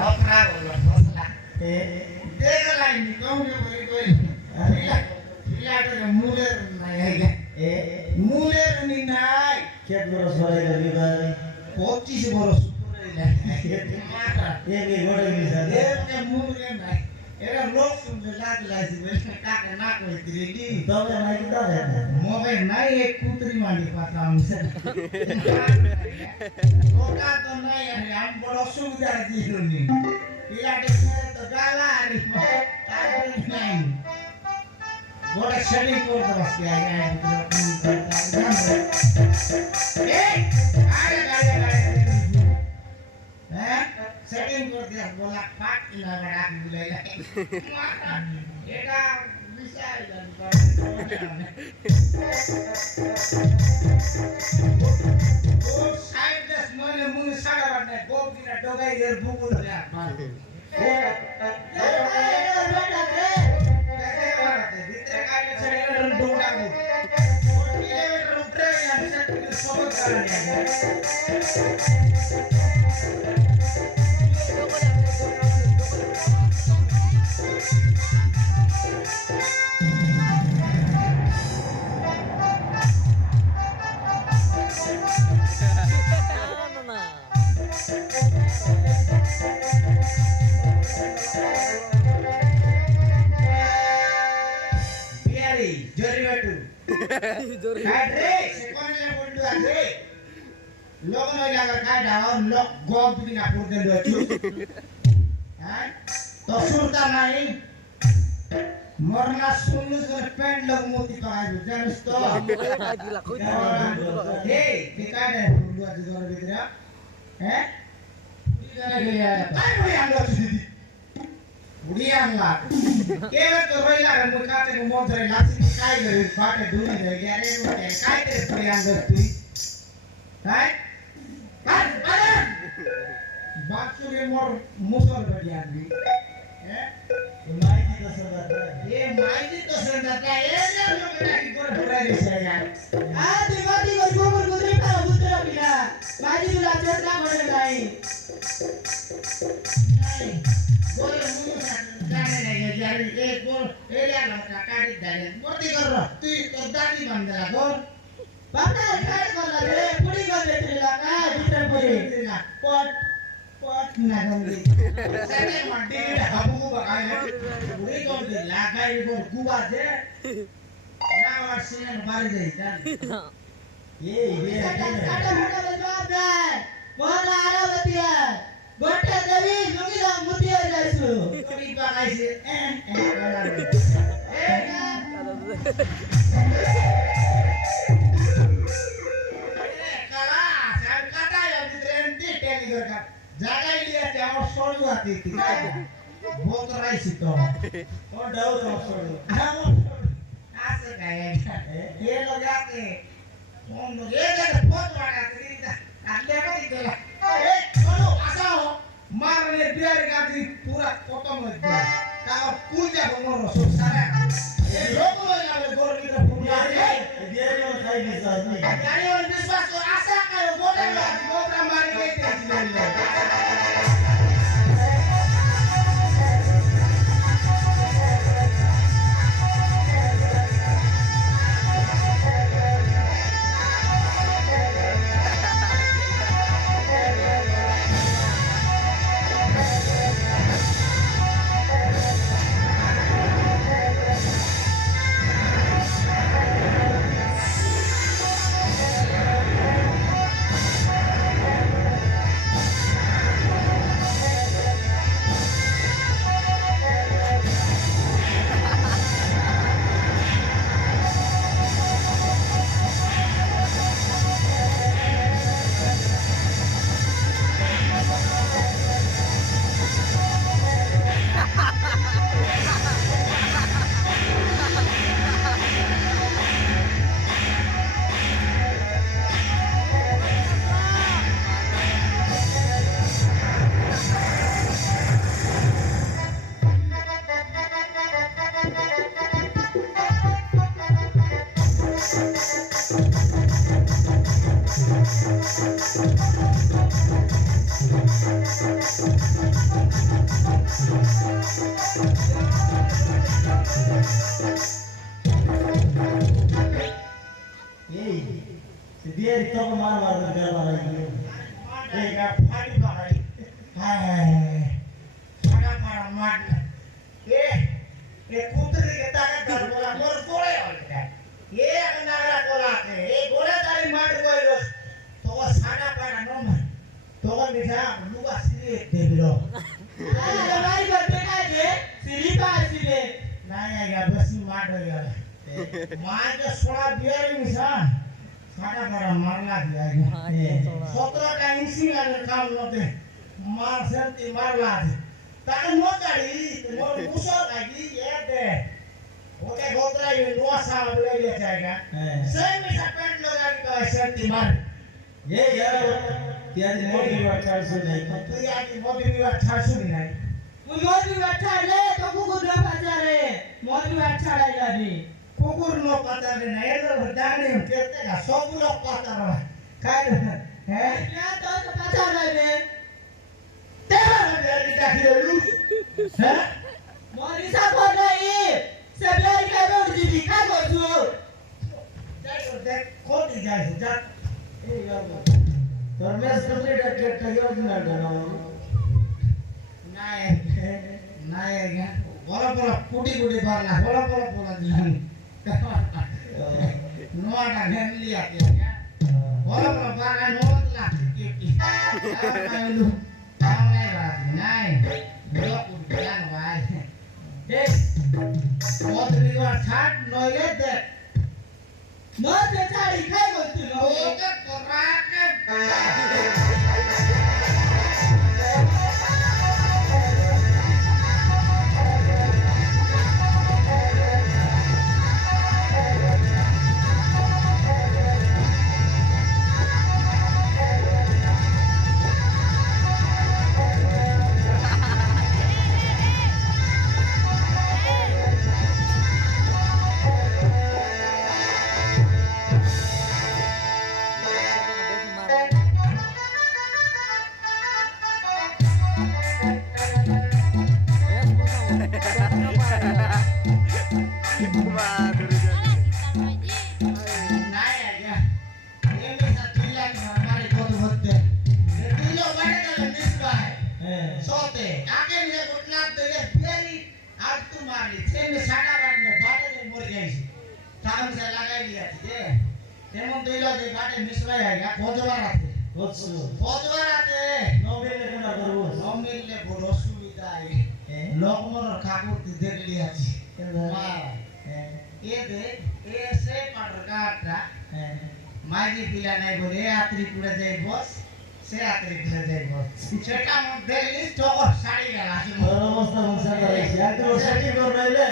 Okra boleh bosla. Dia lain ni kau ni boleh kau. Dia ada muler naik ya. Muler ni naik. Kiat boros boleh lebih baik. 25 boros. Ini boleh bisa. Dia muler naik. Era লোক শুনলে লাগ লাগবে কাকে না কই দিলি তবে নাই তবে মোবাইল নাই এক কুতরি মানি পাতাম সে ওটা তো নাই আমি বড় অসুবিধা দিলনি পিলাটে তো গালা আরে তাই নাই বড় সেটিং করতে বসে আগে এই আরে গালে গালে হ্যাঁ সেটিং করতে বলা পাক না রাখ দিলে এটা বিষয় ও সাইডলেস মনে মুনি সারা বাটে গোপিনা ডগাই এর বুকুল রে ভিতরে কাইলে ছেড়ে ডোডাবো 4 কিলোমিটার উপরে আমি সব কারণে বিয়ারি জরিবাটু কাটরে সেকন্ডে বন্ধু আছে লগন লাগা কাটা লক গব বিনা পুরতে দছু হ্যাঁ তো সুরতা নাই মরনা শুনলু করে প্যান্ট লগ মতি পাইব জানিস তো এই বিকারে বন্ধু আছে তোর ভিতরে হ্যাঁ উড়িয়াঙ্গা কেবে তো রইলা রে মুই কাতে মন ধরে লাসি খাই গরে ফাটে ধুই রে গেরে মতে কাইতে উড়িয়াঙ্গা তুই হ্যাঁ কাট আরে বাচ্চুরে মোর মুসল বড়ি আনবি হ্যাঁ মাইকি তো সদাতে এ মাইকি তো সদাতে এ যে লোকটা কি করে ধরে দিছে यार আ দিবাদি গো গোবর গুদরে পারা বুতরা বিনা মাইকি গুলা চেষ্টা করে নাই बोले मुंह जाने लगे यार एक बोल ए ले लो काटी जाने मोती कर रहा तू तो दाढ़ी बंद रहा बोल বাবা কাট করলা রে পুরি গলে ত্রিলা কা ভিতরে পড়ে पट पट ना गंदी सके मड्डी हाबू बगाई पूरी कोन दे लागाई को गुबा जे ना वासिन बारी जाई जान ये কাটা মোটা বাবা বলা আরো বতিয়া গোটা দেবী লুঙ্গিলা মুতি হয়ে যাইছো कोई बगाई से काला साल काटा या बिद्रेंटी टेली करका জায়গায় লিয়া তে আমার সরু আতি বহুত রাইছি তো और डाउ तो छोड़ो আসে গায়ে ये लगाते कौन ये जगह बहुत बड़ा तरीका आले मत देला ए चलो आसा हो मारने बियार गादी पूरा खत्म हो गया का पूजा बनोर सब सारा ए लोग लाले गोर की पूजा ए ये जो खाई विश्वास नहीं गाड़ी और विश्वास को आशा करो बोले गोबरा मारी गई थी এই বিয়ের তো মার মার গেল এই গা ফাড়ি পাকাই হ্যাঁ সারা পাড়া মাঠ এ কুতরি কে টাকা দর বলা মোর কোড়ে হইছে এ নাগরা কোলাতে এ গোড়া তারি মাঠ কইলো তো সারা পাড়া নম তো মিঠা লুগা সিরে দেবিলো আরে ভাই বেটা যে সিরিপা আসিবে নাই আইগা বেশি মাঠ হই গেল মাকে সোনা বিয়ারি মিশা সারা পাড়া মারলা দিয়া 17টা ইঞ্চি লাগে কাম নতে মার সেন্তি মারলা আছে তাকে মোটাড়ি মোর মুসল লাগি এতে ওকে গোতরাই নোসা বলে জায়গা সেই মিশা পেন্ট লগাই তো সেন্তি মার এই यारতিয়াদি মোদি বাচ্চার শুনে তুই আজ মোদি বিবাহ ছাড়ছুনি নাই মুই মোদি বাচ্চা রে তো কুকুর না পাচারে মোদি বাচ্চা লাইলাবি কুকুর নো পাতারে না এর জানি কেতে গা সবগুলো পাতার কাই হ্যাঁ না তো পাচার লাইবে তেরা বেরি ডাকিলু হ্যাঁ মোদি সাপোর্ট নাই সে বেরি খাবে দিদি খা গছু যাই দেখ কোটি যাই যা এই তোর মেস কমপ্লিট একটা টাইগার দিন না নাই নাই বড় বড় কুটি কুটি পারলা বড় বড় পোলা দিলাম নোয়াটা ঘেনলি আছে বড় বড় পারলা নোলা কি কি আইলু তাহলে নাই বড় কুটি জান ভাই এই মদরিওয়ার ছাড় নইলে দেখ মোদি ছাড়ি খাই গছু ওকে করাকে নাই আজ্ঞা এমনি সাথিলা মারি কত হতে দিলো বাইরে গেল নিসবাই सोते आगे मेरे गुटला तेरे फेरी आज तू मारी छे में साटा बाटने बाटे में मर गई काम से लगाई लिया थी तेमन दिलो जे बाटे मिसराई आएगा खोजवार आते বলছো खोजवार आते নবেলে কেন করব নমিলে বড় সুবিধা আই লোকমর ঠাকুর দেখ লিয়া ছি এ দে এ সে পাটরকাটা মাইজি পিলা নাই বলে আত্রি পুড়ে যাই বস সে আত্রি পুড়ে যাই বস সেটা মধ্যে লিস্ট ও শাড়ি গেল আসলে অবস্থা বংশা করাইছি একদম সেটি করবাইলে